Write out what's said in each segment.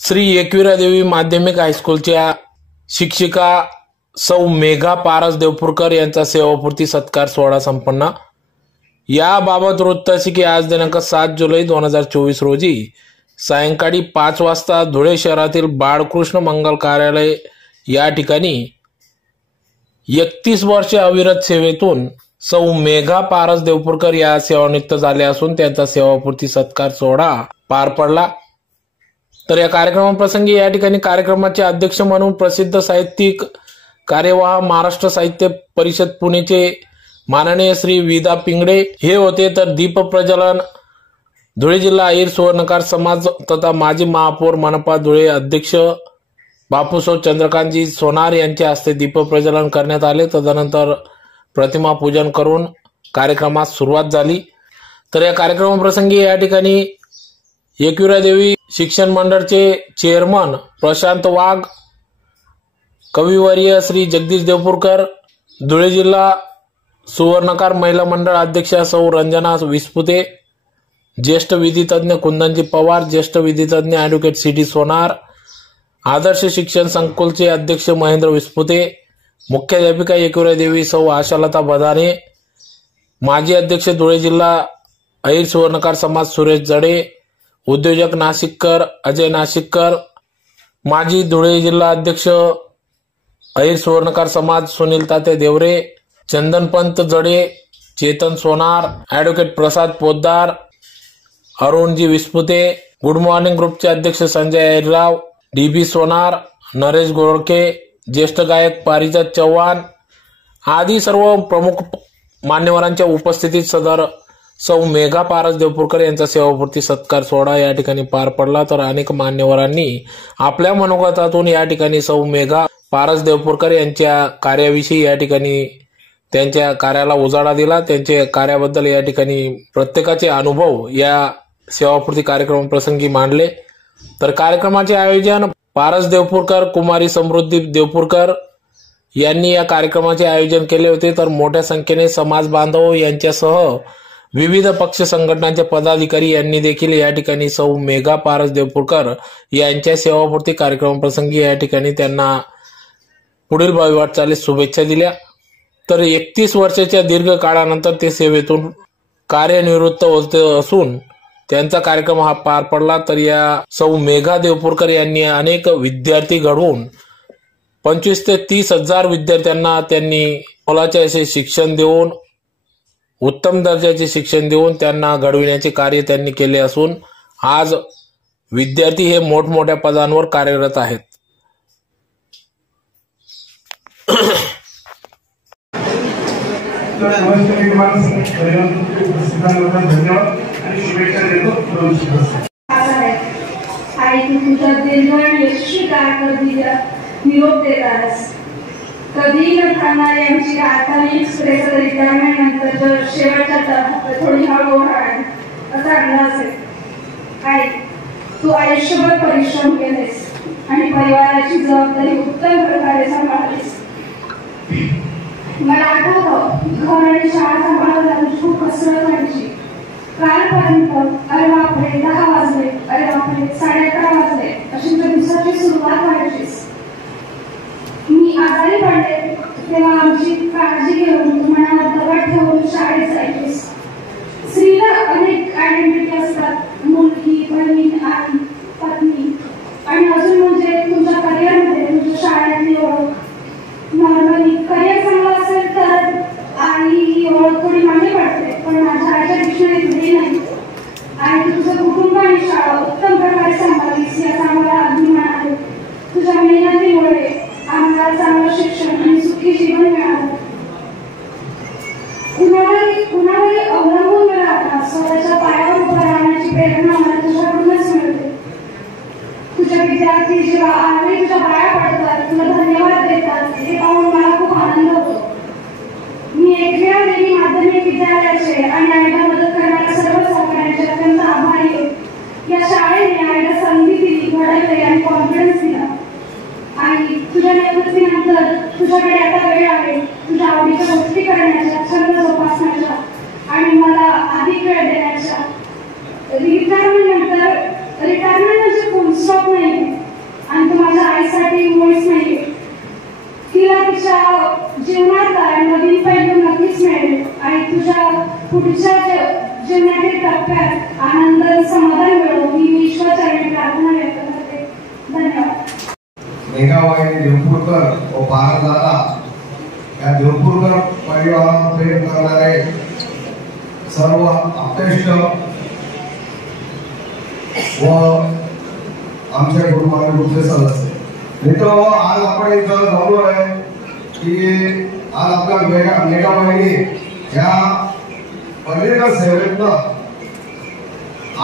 श्री एकविरा देवी माध्यमिक हायस्कूलच्या शिक्षिका सौ मेघा पारस देवपूरकर यांचा सेवापूर्ती सत्कार सोहळा संपन्न। याबाबत वृत्त असे की आज दिनांक 7 जुलै 2024 रोजी सायंकाळी 5 वाजता धुळे शहरातील बाळकृष्ण मंगल कार्यालय या ठिकाणी 31 वर्षे अविरत सेवेतून सौ मेघा पारस देवपूरकर या सेवानिवृत्त झाले असून त्यांचा सेवापूर्ती सत्कार सोहळा पार पडला। तर या कार्यक्रमाप्रसंगी या ठिकाणी कार्यक्रमाचे अध्यक्ष म्हणून प्रसिद्ध साहित्यिक कार्यवाह महाराष्ट्र साहित्य परिषद पुणेचे माननीय श्री विदा पिंगडे हे होते। तर दीप प्रज्वलन धुळे जिल्हा अहिर सुवर्णकार समाज तथा माजी महापौर मनपा धुळे अध्यक्ष बापूसाहेब चंद्रकांतजी सोनार यांच्या हस्ते दीप प्रज्वलन करण्यात आले। तदनंतर प्रतिमा पूजन करून कार्यक्रमास सुरुवात झाली। तर या कार्यक्रमाप्रसंगी या ठिकाणी एकविरा देवी शिक्षण मंडळचे चेअरमन प्रशांत वाघ, कविवर्य श्री जगदीश देवपूरकर, धुळे जिल्हा सुवर्णकार महिला मंडळ अध्यक्ष सौ रंजना विस्पुते, ज्येष्ठ विधितज्ञ कुंदनजी पवार, ज्येष्ठ विधितज्ञ ॲडव्होकेट सी.डी. सोनार, आदर्श शिक्षण संकुलचे अध्यक्ष महेंद्र विस्पुते, मुख्याध्यापिका एकविरा देवी सौ आशालता बधाने, माजी अध्यक्ष धुळे जिल्हा अहिर सुवर्णकार समाज सुरेश जडे, उद्योजक नाशिककर अजय नाशिककर, माजी धुळे जिल्हा अध्यक्ष अहिर सुवर्णकार समाज सुनील ताते देवरे, चंदनपंत जडे, चेतन सोनार, ॲडव्होकेट प्रसाद पोद्दार, अरुणजी विस्पुते, गुड मॉर्निंग ग्रुपचे अध्यक्ष संजय अहिरराव, डी.बी. सोनार, नरेश गोरखे, ज्येष्ठ गायक पारिजात चव्हाण आदी सर्व प्रमुख मान्यवरांच्या उपस्थितीत सदर सौ मेघा पारस देवपूरकर यांचा सेवापूर्ती सत्कार सोहळा या ठिकाणी पार पडला। तर अनेक मान्यवरांनी आपल्या मनोगतातून या ठिकाणी सौ मेघा पारस देवपूरकर यांच्या कार्याविषयी या ठिकाणी त्यांच्या कार्याला उजाळा दिला। त्यांच्या कार्याबद्दल या ठिकाणी प्रत्येकाचे अनुभव या सेवापूर्ती कार्यक्रमाप्रसंगी मांडले। तर कार्यक्रमाचे आयोजन पारस देवपूरकर कुमारी समृद्धी देवपूरकर यांनी या कार्यक्रमाचे आयोजन केले होते। तर मोठ्या संख्येने समाज बांधव यांच्यासह विविध पक्ष संघटनांचे पदाधिकारी यांनी देखील या ठिकाणी सौ मेघा पारस देवपूरकर यांच्या सेवापूर्ती कार्यक्रमाप्रसंगी या ठिकाणी त्यांना पुढील भावी वाटचालीस शुभेच्छा दिल्या। तर 31 वर्षाच्या दीर्घ काळानंतर ते सेवेतून कार्यनिवृत्त होत असून त्यांचा कार्यक्रम हा पार पडला। तर या सौ मेघा देवपूरकर यांनी अनेक विद्यार्थी घडवून 25 ते 30 हजार विद्यार्थ्यांना त्यांनी मोलाचे असे शिक्षण देऊन उत्तम दर्जाचे शिक्षण देऊन त्यांना घडविण्याचे कार्य त्यांनी केले असून आज विद्यार्थी हे मोठमोठ्या पदांवर कार्यरत आहेत। कधी न थांबणारी आमची आताही एक्सप्रेस रिटायरमेंट नंतर शेवटच्या टप्प्यात थोडी हळू राहील असा अंदाज आहे। आई, तू आयुष्यभर परिश्रम केलेस आणि परिवाराची जबाबदारी उत्तम प्रकारे सांभाळलीस। मला आठवतं घर आणि शाळा सांभाळायला खूप कसरत व्हायची। कालपर्यंत अरे बापरे 10 वाजले, अरे बापरे 11:30 वाजले अशी तर दिवसाची सुरुवात व्हायचीच। मी आजारी पडले तेव्हा आमची काळजी घेऊन मनावर दगड ठेवून शाळेत जायचीस। स्त्रीला अनेक आयडेंटिटी असतात, मुलगी, बहीण, आई, पत्नी आणि अजून म्हणजे तुमच्या करिअरमध्ये तुमच्या शाळेतली ओळख। नॉर्मली करिअर चांगलं असेल तर आई ही ओळख थोडी मागे पडते, पण माझ्या आईच्या डिक्शनरीत हे नाही। आई, तुझं कुटुंब आणि शाळा उत्तम प्रकारे सांभाळलीस याचा मला अभिमान आहे। तुझ्या मेहनतीमुळे आम्हाला चांगलं शिक्षण आणि सुखी जीवन मिळालं। कुणावरही अवलंबून न राहता स्वतःच्या पायावर उभं राहण्याची प्रेरणा मला तुझ्याकडूनच मिळते। तुझे विद्यार्थी जेव्हा आम्ही तुझ्या पाया पडतात, तुला धन्यवाद देतात, हे पाहून मला खूप आनंद होतो। मी एकविरा देवी माध्यमिक विद्यालयाचे आणि आईला मदत करणाऱ्या सर्व सहकाऱ्यांचे अत्यंत आभारी आहे। या शाळेने आईला संधी दिली, घडवले आणि कॉन्फिडन्स दिला। आणि तुझ्या निवृत्तीनंतर तुझ्याकडे आता वेळ आहे तुझ्या आवडीच्या गोष्टी करण्याच्या, छंद जोपासण्याच्या आणि मला अधिक वेळ देण्याच्या। रिटायरमेंट म्हणजे फुलस्टॉप नाही आणि तू माझ्या आईसाठी मुळीच नाही. तिला तिच्या जीवनात नवीन पैलू नक्कीच मिळेल आणि तुझ्या पुढच्या जीवनातील टप्प्यात आनंद समाधान मिळो ही मी ईश्वरचरणी प्रार्थना व्यक्त करते. धन्यवाद. मेघाबाई देवपूरकर व भारतदादा या देवपूरकर परिवारावर प्रेम करणारे सर्व आप्तेष्ट व आमच्या कुटुंबाचे सदस्य मित्र, आज आपण इथं जमलो आहे की आज आपल्या मेघाबाईंनी या पदवीधर सेवेतनं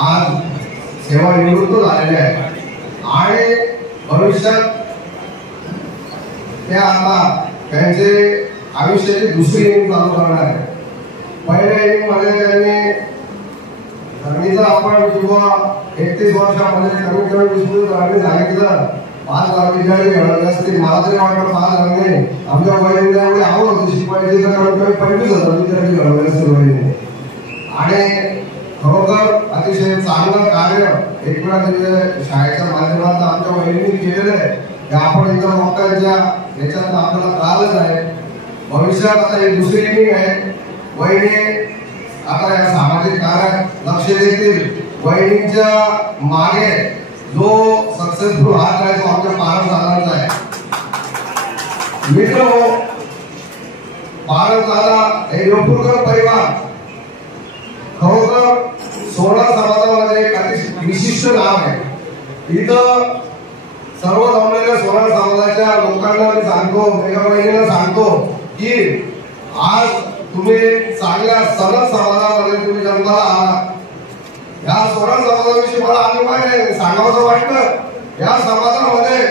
आज सेवानिवृत्त झालेले आहे आणि भविष्यात त्या आता त्यांचे आयुष्याची दुसरी इनिंग चालू करणार आहे. पहिल्या इनिंग मध्ये त्यांनी धरणीचा आपण किंवा 31 वर्षामध्ये कमीत कमी विस्मृत सांगितलं 5 लाख विद्यार्थी घडवले असतील. मला तरी वाटतं 5 लाख नाही, आमच्या वडिलांना एवढी आवड होती शिकवायची तर कमीत कमी 25,000 विद्यार्थी घडवले असतील वडिलांनी. आणि खरोखर अतिशय चांगलं कार्य एकवेळा त्यांच्या शाळेच्या माध्यमातून आमच्या वडिलांनी केलेलं आहे. आपण इतर लोकांच्या याच्यात आपल्याला कळालंच आहे. भविष्यात आता ही दुसरी इनिंग आहे. वहिनी आता या सामाजिक कार्यात लक्ष देतील. वहिनींच्या मागे जो सक्सेसफुल हात आहे तो आमच्या भारतदादांचा आहे. मित्र, भारतदादा हे देवपूरकर परिवार खरोखर सोनार समाजामध्ये एक अतिशय विशिष्ट नाव आहे. इथं सर्व जमलेल्या सोनार समाजाच्या लोकांना मी सांगतो, मेघाबाईंना सांगतो की आज तुम्ही चांगल्या सरळ समाजामध्ये तुम्ही जन्माला आला. या सोनार समाजाविषयी मला अभिमान आहे, सांगावंसं वाटतं. या समाजामध्ये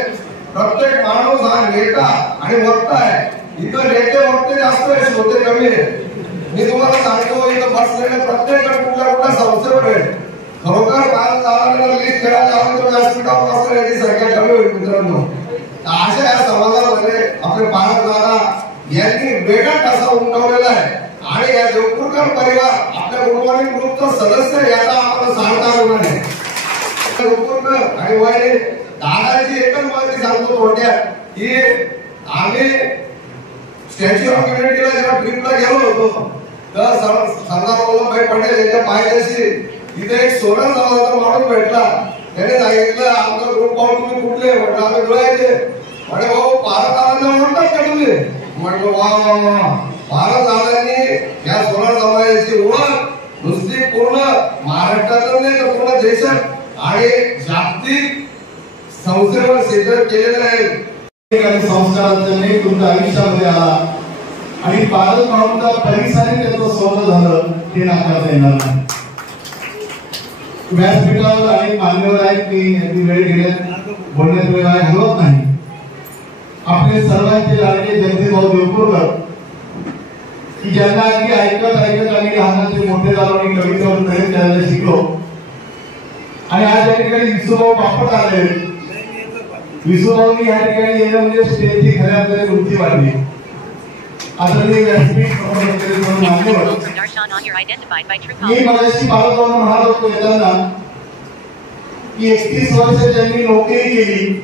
प्रत्येक माणूस हा नेता आणि वक्ता आहे. इथं नेते वक्ते जास्त आहे, श्रोते कमी आहे. मी तुम्हाला सांगतो इथं बसलेले प्रत्येक कुठल्या संस्थेवर आहे. खरोखर भारत दादांना लिस्ट करायला आपण व्यासपीठावर बसतो याची संख्या कमी होईल मित्रांनो. अशा या समाजामध्ये आपले भारत दादा यांनी वेगळा ठसा उमटवलेला आहे आणि या देवपूरकर परिवार आपल्या गुरुवारी ग्रुपचा सदस्य याचा आपण सांगता येणार नाही. देवपूरकर आणि वहिनी दादाची एकच माहिती सांगतो थोडक्यात की आम्ही स्टॅच्यू ऑफ युनिटीला जेव्हा ट्रिपला गेलो होतो तर सरदार वल्लभभाई पटेल यांच्या पायथ्याशी तिथे एक सोनार समाजाचा माणूस भेटला. त्याने सांगितलं आमचा ग्रुप पाहून तुम्ही कुठले? म्हटलं आम्ही धुळ्याचे. म्हणे भाऊ भारतदादांना म्हणतात का तुम्ही? म्हटलं वा वा वा. भारतदादांनी या सोनार समाजाची ओळख नुसती पूर्ण महाराष्ट्रात नाही तर पूर्ण देशात आणि जागतिक संस्थेवर सिद्ध केलेलं आहे. संस्कारांनी तुमच्या आयुष्यामध्ये आला आणि भारत मानवता परीक्षाने त्याचं सोनं झालं हे नाकारता येणार नाही. व्यासपीठावर अनेक मान्यवर आहेत की यांनी वेळ घेण्यात बोलण्यात वेळ घालवत नाही. आपले सर्वांचे लाडके जगदीशभाऊ देवपूरकर की ज्यांना अगदी ऐकत आणि लहानाचे मोठे झालो आणि कवितेवर प्रेम करायला शिकलो. आणि आज या ठिकाणी विसुभाऊ बापट आले. विसुभाऊनी या ठिकाणी येणं म्हणजे स्टेजची खऱ्या अर्थाने वृत्ती वाढली. आदरणीय व्यासपीठ मान्यवर मी मगाशी भारतभवन म्हणालो होतो येताना की 31 वर्ष ज्यांनी नोकरी केली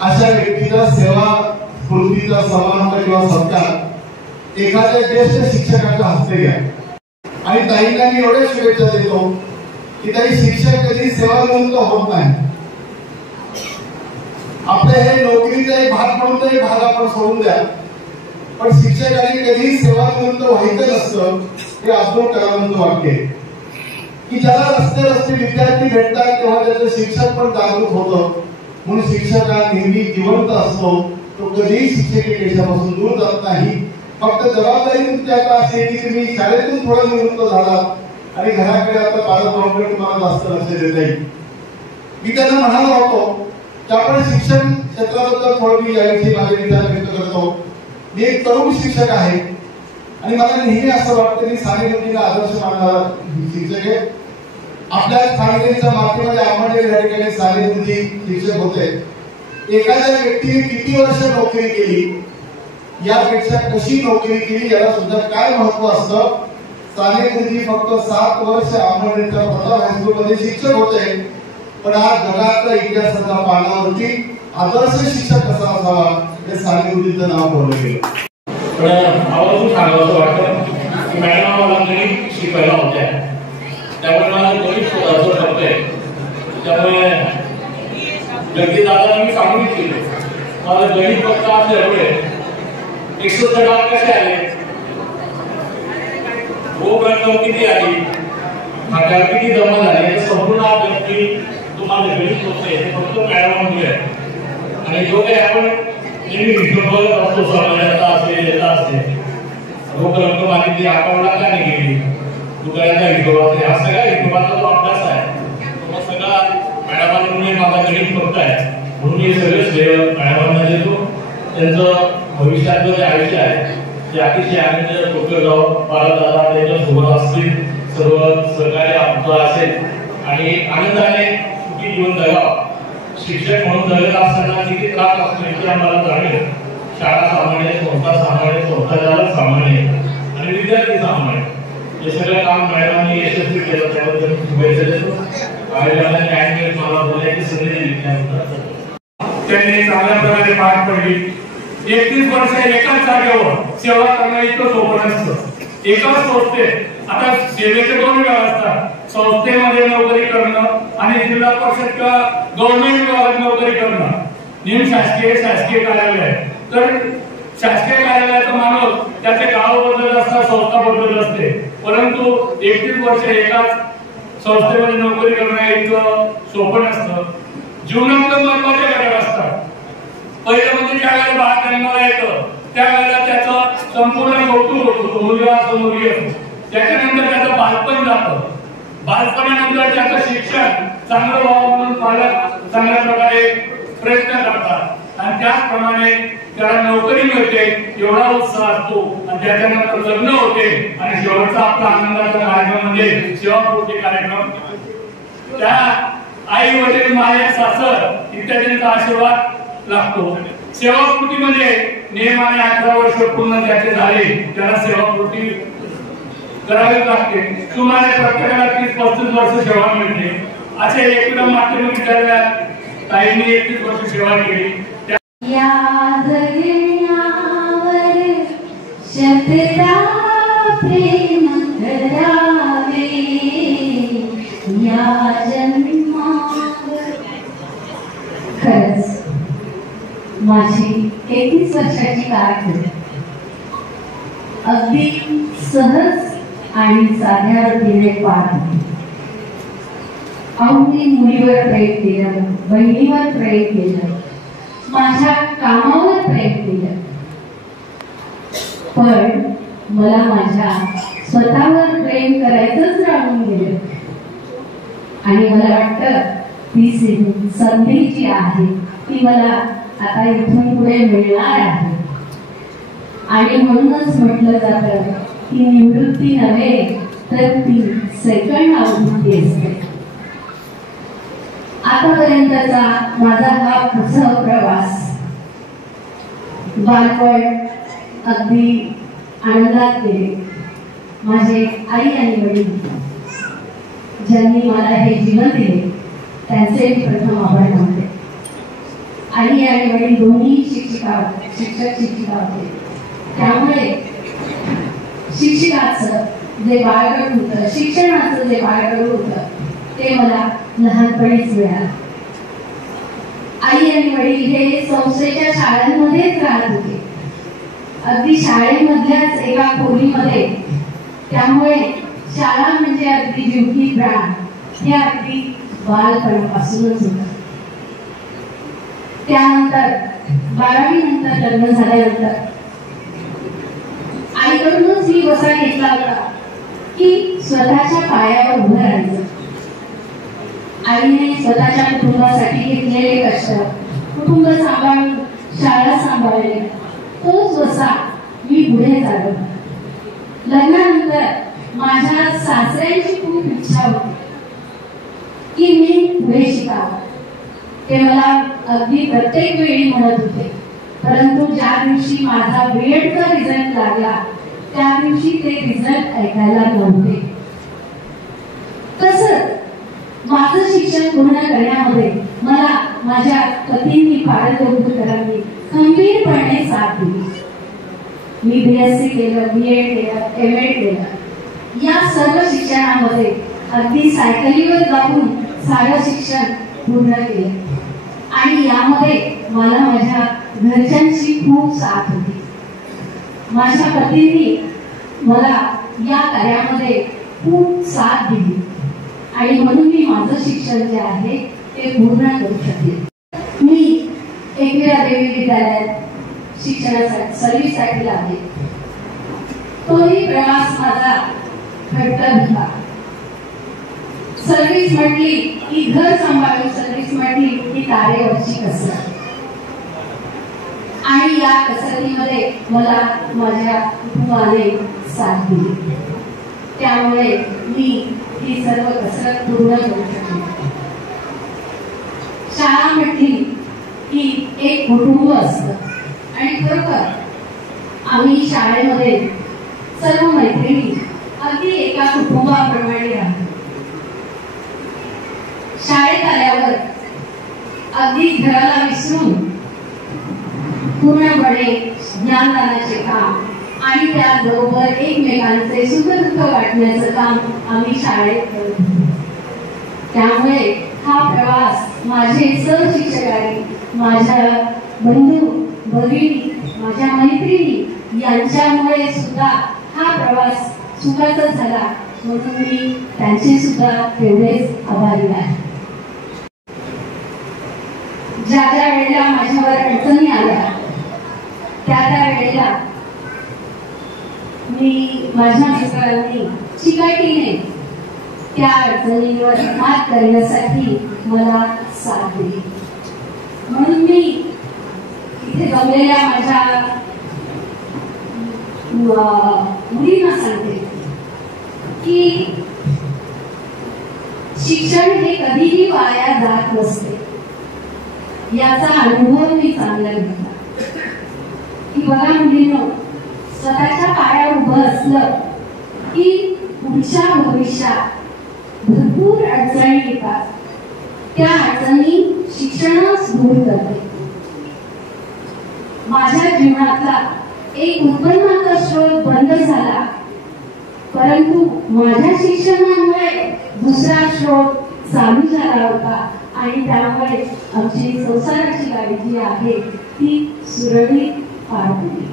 अशा व्यक्तीचा सेवा स्फूर्तीचा समारंभ किंवा सत्कार एखाद्या ज्येष्ठ शिक्षकाच्या हस्ते घ्या. आणि ताईंना मी एवढ्या शुभेच्छा देतो की ताई शिक्षक कधी सेवानिवृत्त होत नाही. आपले हे नोकरीचा एक भाग म्हणून तर भाग आपण सोडून द्या, पण शिक्षकांनी कधी सेवानिवृत्त व्हायचं नसतं. हे अब्दुल कलामांचं वाक्य आहे की ज्याला रस्ते विद्यार्थी भेटतात तेव्हा त्याचं शिक्षक पण जागृत होतं. म्हणून शिक्षक हा नेहमी जिवंत असतो. तो कधीही शिक्षकेपासून दूर जात नाही. फक्त जबाबदारी तुमची आता अशी आहे की तुम्ही शाळेतून थोडं निवृत्त झालात आणि घराकडे आता पालकमंडळ तुम्हाला जास्त लक्ष देता येईल. मी त्यांना म्हणालो होतो की आपण शिक्षण क्षेत्राबद्दल थोडं मी याविषयी माझे विचार व्यक्त करतो. मी एक तरुण शिक्षक आहे आणि मला नेहमी असं वाटतं की सानेगुरुजीला आदर्श मानणारा शिक्षक आहे. आपल्या सानेगुरूच्या माध्यमामध्ये आपण या ठिकाणी सानेगुरुजी शिक्षक होते. एखाद्या व्यक्तीने किती वर्ष नोकरी केली यापेक्षा कशी नोकरी केली याला सुद्धा काय महत्व असतं. सानेगुरुजी फक्त 7 वर्ष आंबेडकर प्रताप हायस्कूल मध्ये शिक्षक होते पण हा जगाच्या इतिहासाच्या पानावरती आदर्श शिक्षक कसा असावा हे सानेगुरुजींचं नाव बोललं गेलं. पण आवर्जून सांगावं वाटतं की मॅडम मला गणित शिकायला होत्या, त्यामुळे मला गणित शोधायचं ठरतंय. त्यामुळे जगदीश दादांना मी सांगितले मला गणित फक्त असं एवढे 110 कसे आले, रोग रक्कम किती आली, खात्यावर किती जमा झाली, हे संपूर्ण व्यक्ती तुम्हाला गणित होते हे फक्त मॅडमांमुळे आहे. आणि जो काही आपण नेहमी हिशोब बघत असतो समाजाचा असेल याचा असेल, रोख रक्कम आली ती अकाउंटला का नाही गेली, दुकानाचा हिशोब असेल, हा सगळा हिशोबाचा जो अभ्यास आहे तो सगळा मॅडमांमुळे माझा गणित फक्त आहे. म्हणून हे सगळे श्रेय मॅडमांना देतो. त्यांचं भविष्यातलं जे आयुष्य आहे ते अतिशय आनंद सोपं जावं, बाळादादा त्यांच्या सोबत असतील, सर्व सहकार्य आमचं असेल आणि आनंदाने सुखी जीवन जगावं. शिक्षक म्हणून जगत असताना किती त्रास असतो याची आम्हाला जाणीव. शाळा सांभाळणे, संस्था सांभाळणे, संस्थाचालक सांभाळणे आणि विद्यार्थी सांभाळणे हे सगळं काम मॅडमांनी यशस्वी केलं, त्याबद्दल शुभेच्छा देतो. आयोजकांना न्याय मिळेल मला बोलण्याची संधी दिली त्याबद्दल त्यांनी चांगल्या प्रकारे पार पडली. 31 वर्ष एकाच जागेवर सेवा करणं इतकं सोपं नसतं. एकाच संस्थेत आता सेवेचे 2 विभाग असतात, संस्थेमध्ये नोकरी करणं आणि जिल्हा परिषद किंवा गव्हर्नमेंट विभागात नोकरी करणं. शासकीय कार्यालय तर शासकीय कार्यालयाचा माणूस त्याचे गाव बदलत असतात, संस्था बदलत असते, परंतु 31 वर्ष एकाच संस्थेमध्ये नोकरी करणं इतकं सोपं नसतं. जीवनातलं महत्वाचे घटक असतात. पहिलं म्हणजे ज्या वेळेला बाळ जन्माला येतं त्यावेळेला त्याचं संपूर्ण कौतुक होतं, मुलगा असो मुलगी असो. त्याच्यानंतर त्याचं बालपण जातं. बालपणानंतर त्याचं शिक्षण चांगलं व्हावं म्हणून पालक चांगल्या प्रकारे प्रयत्न करतात आणि त्याचप्रमाणे त्याला नोकरी मिळते, एवढा उत्साह असतो आणि त्याच्यानंतर लग्न होते आणि शेवटचा आपला आनंदाचा कार्यक्रम म्हणजे सेवापूर्ती कार्यक्रम. त्या आई वडील माया सासर इत्यादींचा आशीर्वाद लागतो. सेवापूर्ती म्हणजे नियमाने 18 वर्ष पूर्ण ज्याचे झाले त्याला सेवापूर्ती करावी लागते. सुमारे प्रत्येकाला 30-35 वर्ष सेवा मिळते. असे एकदम माध्यमिक विद्यालयात ताईंनी 31 वर्ष सेवा केली. या जगण्यावर शतदा प्रेम करावे, या जन्मावर. खरंच माझी 31 वर्षाची कारकीर्द अगदी सहज आणि साध्या रीतीने पार होती. मी मुलीवर प्रेम केलं, बहिणीवर प्रेम केलं, माझ्या कामावर प्रेम केलं, पण मला माझ्या स्वतःवर प्रेम करायचंच राहून गेलं. आणि मला वाटतं ती संधी जी आहे ती मला आता इथून पुढे मिळणार आहे. आणि म्हणूनच म्हटलं जातं की निवृत्ती नव्हे तर ती सेकंड आवृत्ती असते. आतापर्यंतचा माझा हा पुढचा प्रवास बालपण अगदी आनंदात गेले. माझे आई आणि वडील ज्यांनी मला हे जीवन दिले त्यांचे प्रथम आभार मानते. आई आणि वडील दोन्ही शिक्षक शिक्षिका होते. त्यामुळे शिक्षकाचं जे बाळगड होतं, शिक्षणाचं जे बाळगड होतं ते मला लहानपणीच मिळालं. आई आणि वडील हे संस्थेच्या शाळांमध्येच राहत होते, अगदी शाळेमधल्याच एका खोलीमध्ये. त्यामुळे शाळा म्हणजे अगदी जीव की प्राण हे अगदी बालपणापासूनच होतं. त्यानंतर 12वी नंतर लग्न झाल्यानंतर आईकडूनच मी वसा घेतला होता की स्वतःच्या पायावर उभं राहायचं. आईने स्वतःच्या कुटुंबासाठी घेतलेले कष्ट, कुटुंब सांभाळून शाळा सांभाळले, तोच वसा मी पुढे चालवला. लग्नानंतर माझ्या सासऱ्यांची खूप इच्छा होती की मी पुढे शिकावं. ते मला अगदी प्रत्येक वेळी म्हणत होते, परंतु ज्या दिवशी माझा बीएडचा रिझल्ट लागला त्या दिवशी ते रिझल्ट ऐकायला नव्हते. तसंच माझं शिक्षण पूर्ण करण्यामध्ये मला माझ्या पतींनी पालकवर्गीकरांनी खंबीरपणे साथ दिली. मी BSc केलं, BEd केलं, MAd केलं. या सर्व शिक्षणामध्ये अगदी सायकलीवर जाऊन सारं शिक्षण पूर्ण केलं आणि यामध्ये मला माझ्या घरच्यांची खूप साथ होती. माझ्या पतींनी मला या कार्यामध्ये खूप साथ दिली आणि म्हणून मी माझं शिक्षण जे आहे ते पूर्ण करू शकले. मी एकविरा देवी विद्यालयात शिक्षणासाठी सर्व्हिससाठी लागले. तोही प्रवास माझा खडतर होता. सर्व्हिस म्हटली की घर सांभाळून, सर्व्हिस म्हटली की तारेवरची कसरत आणि या कसरतीमध्ये मला माझ्या कुटुंबाने साथ दिली. त्यामुळे मी ही सर्व कसरत पूर्ण करू शकले. शाळा म्हटली की एक कुटुंब असतं आणि खरोखर आम्ही शाळेमध्ये सर्व मैत्रिणी अगदी एका कुटुंबाप्रमाणे राहतो. शाळेत आल्यावर अगदी घराला विसरून पूर्णपणे ज्ञानदानाचे काम आणि त्याचबरोबर एकमेकांचे सुख दुःख वाटण्याचं काम आम्ही शाळेत करत होतो. त्यामुळे हा प्रवास माझे सहशिक्षकांनी, माझ्या बंधू भगिनी, माझ्या मैत्रिणी यांच्यामुळे सुद्धा हा प्रवास सुखाचा झाला. म्हणून मी त्यांचे सुद्धा तेवढेच आभारी आहे. ज्या ज्या वेळेला माझ्यावर अडचणी आल्या त्या वेळेला मी माझ्या मित्रांनी चिकाटीने त्या अडचणींवर मात करण्यासाठी मला साथ दिली. म्हणून मी इथे जमलेल्या माझ्या मुलींना सांगते की शिक्षण हे कधीही वाया जात नसते. याचा अनुभव मी चांगला घेतला की बघा मुलींनो, स्वतःच्या पायावर उभं असलं की पुढच्या भविष्यात भरपूर अडचणी येतात. त्या अडचणी शिक्षणच दूर करते. माझ्या जीवनातला एक उत्पन्नाचा स्रोत बंद झाला, परंतु माझ्या शिक्षणामुळे दुसरा स्रोत चालू झाला होता आणि त्यामुळे आमची संसाराची गाडी जी आहे ती सुरळीत पार पडली.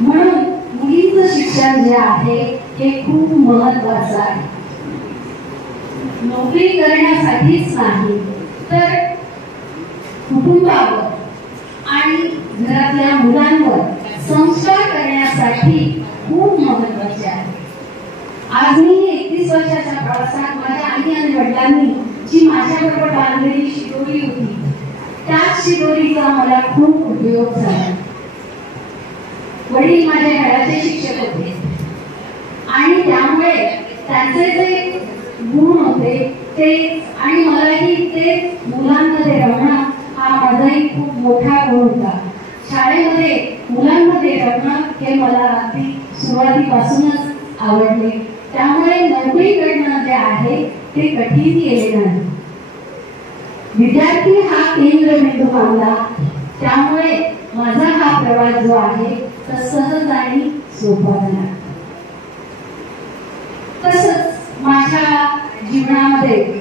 म्हणून मुलींचं शिक्षण जे आहे हे खूप महत्वाचं आहे. नोकरी करण्यासाठीच नाही तर कुटुंबावर आणि घरातल्या मुलांवर संस्कार करण्यासाठी खूप महत्वाचे आहे. आज मी 31 वर्षाच्या प्रवासात माझ्या आई आणि वडिलांनी जी माझ्याबरोबर बांधलेली शिदोरी होती त्याच शिदोरीचा मला खूप उपयोग झाला. वडील माझ्या घराचे शिक्षक होते आणि त्यामुळे त्यांचे जे गुण होते ते आणि मलाही ते मुलांमध्ये रमणं हा माझाही खूप मोठा गुण होता. शाळेमध्ये मुलांमध्ये रमणं हे मला अगदी सुरुवातीपासूनच आवडले. त्यामुळे नोकरी करणं जे आहे ते कठीण केले नाही. विद्यार्थी हा केंद्रबिंदू मानला, त्यामुळे माझा हा प्रवास जो आहे तो सहज आणि सोपा झाला. तसंच माझ्या जीवनामध्ये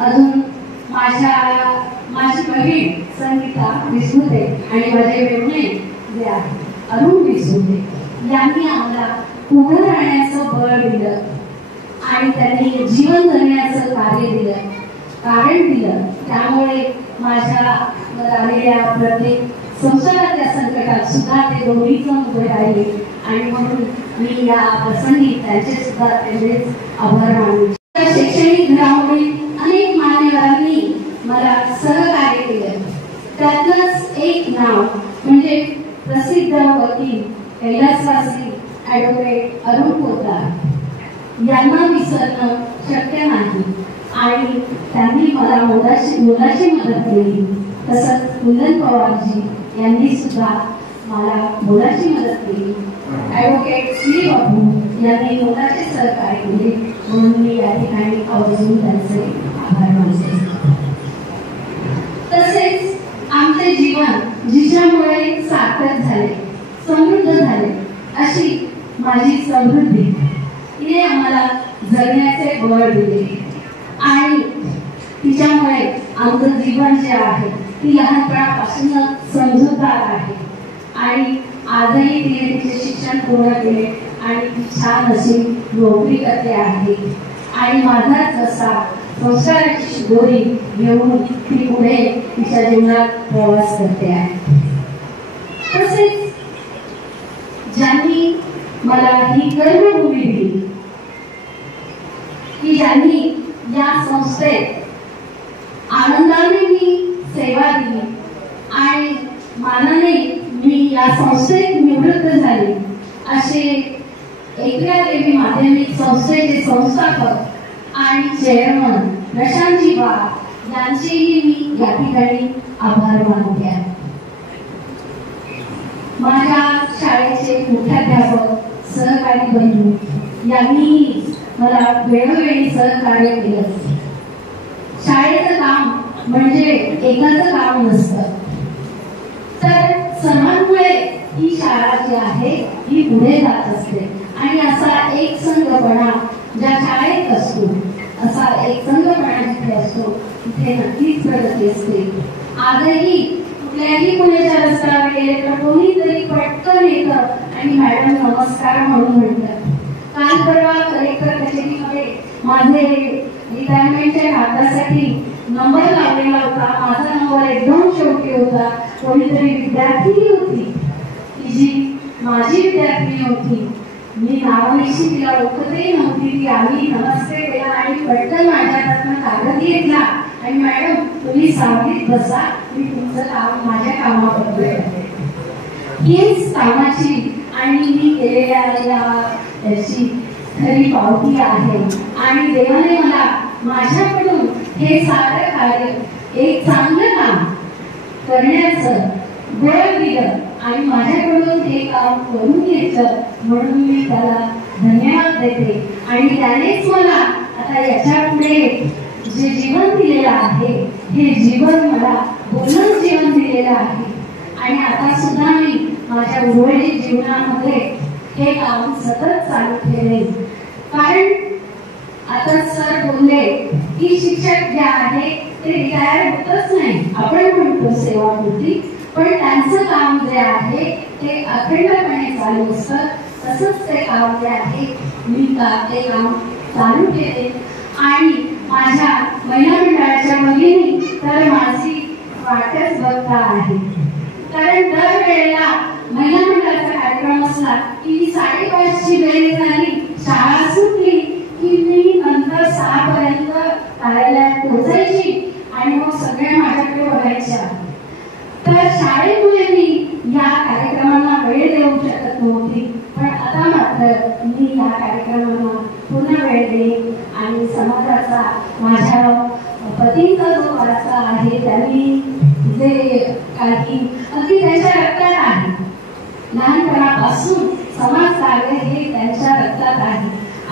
अजून माझी बहीण संगीता विसुते आणि माझे मेहुणे जे आहे अरुण विसुते यांनी आम्हाला उभं राहण्याचं बळ दिलं आणि त्यांनी जीवन जगण्याचं कारण दिलं. त्यामुळे माझ्या आलेल्या प्रत्येक संसाराच्या संकटात सुद्धा ते दोन्हीच उभे राहिले आणि म्हणून मी या प्रसंगी त्यांचे सुद्धा तेवढेच आभार मानू. शैक्षणिक घडामोडी अनेक मान्यवरांनी मला सहकार्य केलं. त्यातलंच एक नाव म्हणजे प्रसिद्ध वकील कैलासवासी ॲडव्होकेट अरुण पोतदार यांना विसरणं शक्य नाही आणि त्यांनी मला मोलाची मदत केली. तसंच कुंदन पवारजी यांनी सुद्धा मला मोलाची मदत केली. ॲडव्होकेट श्री बाबू यांनी मोलाचे सहकार्य केले. म्हणून मी या ठिकाणी आवर्जून त्यांचे तुझ्यामुळे सार्थक झाले, समृद्ध झाले अशी माझी समृद्धी. तिने आम्हाला जगण्याचे बळ दिले आणि तिच्यामुळे आमचं जीवन जे आहे ती लहानपणापासूनच समजूतदार आहे आणि आजही तिने तिचे शिक्षण पूर्ण केले आणि ती छान अशी नोकरी करते आहे आणि माझा जसा संस्काराची शिदोरी घेऊन ती पुढे तिच्या जीवनात प्रवास करते आहे. तसेच ज्यांनी मला ही कर्मभूमी दिली, की ज्यांनी या संस्थेत आनंदाने मी सेवा दिली आणि मानाने मी या संस्थेत निवृत्त झाले, असे एकल्या देवी माध्यमिक संस्थेचे संस्थापक आणि चेअरमन प्रशांतजी वाघ यांचेही मी या ठिकाणी आभार मानते आहे. माझ्या शाळेचे मुख्याध्यापक सहकारी बंधू यांनी मला वेळोवेळी सहकार्य केलं. शाळेचं काम म्हणजे एकाचं काम नसतं, तर सर्वांमुळे ही शाळा जी आहे ही पुढे जात असते आणि असा एक संघपणा ज्या शाळेत असतो, असा एक संघपणा जिथे असतो तिथे नक्कीच प्रगती असते. आजही कुठल्याही पुण्याच्या रस्त्यावर गेले तर कोणीतरी पटकन येतं आणि मॅडम नमस्कार म्हणून म्हणतात. काल परवा कलेक्टर कचेरीमध्ये माझे रिटायरमेंटच्या कागदासाठी नंबर लावलेला होता. माझा नंबर एकदम शेवटी होता. कोणीतरी विद्यार्थी होती की जी माझी विद्यार्थी होती. मी नावानिशी तिला ओळखतही नव्हती. ती आली, नमस्ते केला आणि पटकन माझ्या हातातून कागद घेतला आणि मॅडम तुम्ही सावलीत बसा, मी तुमचं काम माझ्या कामाबद्दल हीच कामाची आणि मी केलेल्या याची खरी पावती आहे. आणि देवाने मला माझ्याकडून हे सारं कार्य, एक चांगलं काम करण्याचं बळ दिलं आणि माझ्याकडून हे काम करून घेतलं म्हणून मी त्याला धन्यवाद देते. आणि त्यानेच मला आता याच्या पुढे जे जीवन दिलेलं आहे हे जीवन मला बोलून जीवन दिलेलं आहे आणि आता सुद्धा मी माझ्या उर्वरित जीवनामध्ये हे काम सतत चालू ठेवेन. कारण आता सर बोलले की शिक्षक जे आहे ते रिटायर होतच नाही, आपण म्हणतो सेवापूर्ती, पण त्यांचं काम जे आहे ते अखंडपणे चालू असतं. तसंच ते काम जे आहे मी ते काम चालू केले आणि माझ्या महिला मंडळाच्या भगिनी तर माझी वाटच बघता आहे. कारण दरवेळेला महिला मंडळाचा कार्यक्रम असला की 5:30ची वेळ झाली, शाळा सुटली की मी नंतर 6 पर्यंत कार्यालयात पोहोचायची आणि मग सगळे माझ्याकडे बघायच्या. तर शाळेमुळे मी या कार्यक्रमांना वेळ देऊ शकत नव्हती, पण आता मात्र मी या कार्यक्रमांना पूर्ण वेळ देईन आणि समाजाचा, माझ्या पतींचा जो वारसा आहे त्यांनी जे काही अगदी त्यांच्या रक्तात आहे, लहानपणापासून समाज कार्य हे त्यांच्या रक्तात आहे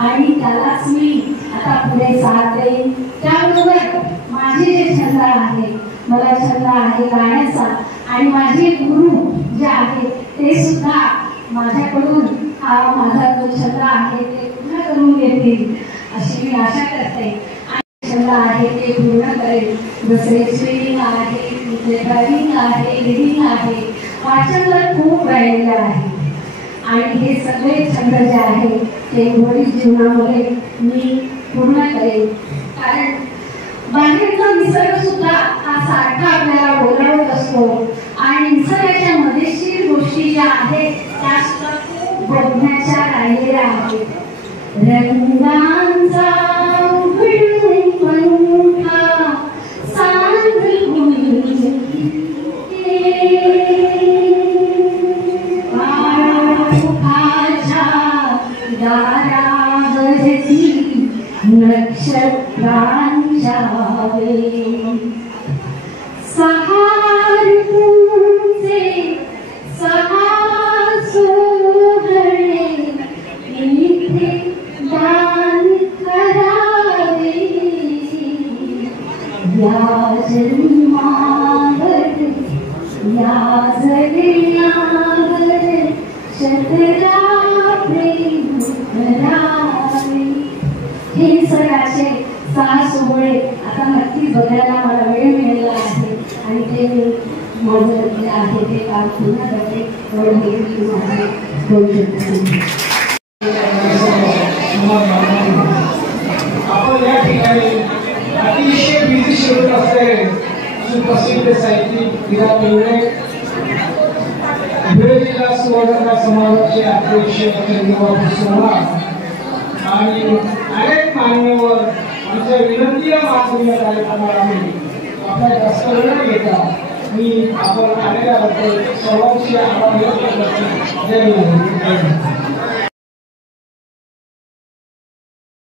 आणि त्यालाच मी आता पुढे साथ देईन. त्याबरोबर माझे जे छंद आहे, मला छंद आहे गाण्याचा आणि माझे गुरु जे आहे ते सुद्धा माझ्याकडून हा माझा जो छंद आहे ते पूर्ण करून घेतील अशी मी आशा करते. आणि छंद आहे ते पूर्ण करेल. जसे स्विमिंग आहे, ड्रायव्हिंग आहे, रीडिंग आहे, वाचन तर खूप राहिलेलं आहे आणि हे सगळे छंद जे आहे ते उर्वरित जीवनामध्ये मी पूर्ण करेन. कारण बाहेरचा निसर्ग सुद्धा हा सारखा आपल्याला बोलावत असतो आणि निसर्गाच्या मजेशीर गोष्टी ज्या आहेत त्या सुद्धा खूप बघण्याच्या राहिलेल्या आहेत. रंगांचा पंखा सांगून नक्षत्रांच्या सहार तुमचे सहा सोहळे इथे दान करावे. या जन्मावर हे सगळ्याचे 6 सोहळे आता नक्की बघायला मला वेळ मिळाला आहे आणि ते माझं जे आहे ते काम पुन्हा करते आपण या ठिकाणी अतिशय बिझी शेड्यूल असलेले सुप्रसिद्ध साहित्यिक विरा पिवळे धुळे जिल्हा सुवर्णकार समाजाचे अध्यक्ष सोहळा आणि अनेक मान्यवर आमच्या विनंतीला मान देण्यात आले आम्ही आपल्या जास्त वेळ न घेता मी आपण आलेल्याबद्दल सर्वांची आभार व्यक्त करतो. जय हिंद.